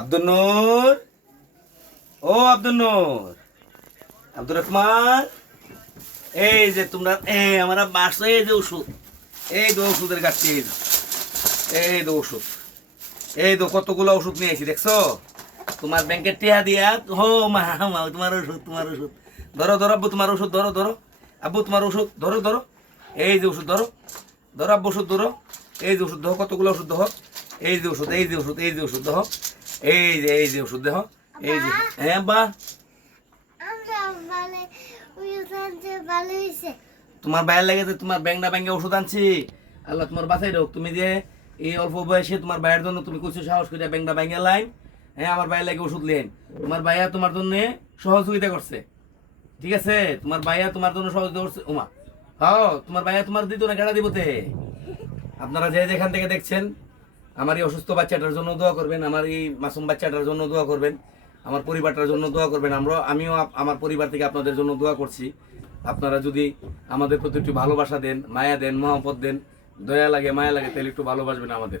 আব্দুল নূর, ও আব্দুল নূর, আব্দুর রহমান, এই যে তোমরা আমার বাস, এই যে ওষুধ, এই তো ওষুধের গাছটি, এই তো ওষুধ, এই তো কতগুলো ওষুধ নিয়ে এসেছি দেখছো। তোমার ব্যাংকের টিয়া দিয়া, ও মা মা তোমার ওষুধ, তোমার ওষুধ ধরো ধরো আব্বু, তোমার ওষুধ ধরো ধরো আব্বু, তোমার ওষুধ ধরো ধরো, এই যে ওষুধ ধরো ধরো আব্বু, ওষুধ ধরো, এই যে ওষুধ ধরো, কতগুলো ওষুধ ধরো, এই যে ওষুধ, এই যে ওষুধ, এই যে ওষুধ ধরো, এই যে ওষুধ দেখো, এই যে, হ্যাঁ বা তোমার বাইরে লেগেছে, তোমার ব্যাংনা ব্যাংকে ওষুধ আনছি। আল্লাহ তোমার বাঁচাই হোক। তুমি যে এই অল্প বয়সে তোমার ভাইয়ের জন্য তুমি কিছু সাহস করে ব্যাংনা ব্যাংকে লাইন, হ্যাঁ আমার বাইরে লাগে ওষুধ লেন। তোমার ভাইয়া তোমার জন্য সহযোগিতা করছে, ঠিক আছে? তোমার ভাইয়া তোমার জন্য সহযোগিতা করছে। ওমা হ্যাঁ, তোমার ভাইয়া তোমার দিত না, কেডা দিবতে? আপনারা যে যেখান থেকে দেখছেন, আমার এই অসুস্থ বাচ্চাটার জন্য দোয়া করবেন, আমার এই মাসুম বাচ্চাটার জন্য দোয়া করবেন, আমার পরিবারটার জন্য দোয়া করবেন। আমিও আমার পরিবার থেকে আপনাদের জন্য দোয়া করছি। আপনারা যদি আমাদের প্রতি একটু ভালোবাসা দেন, মায়া দেন, মহব্বত দেন, দয়া লাগে, মায়া লাগে, তাহলে একটু ভালোবাসবেন আমাদের।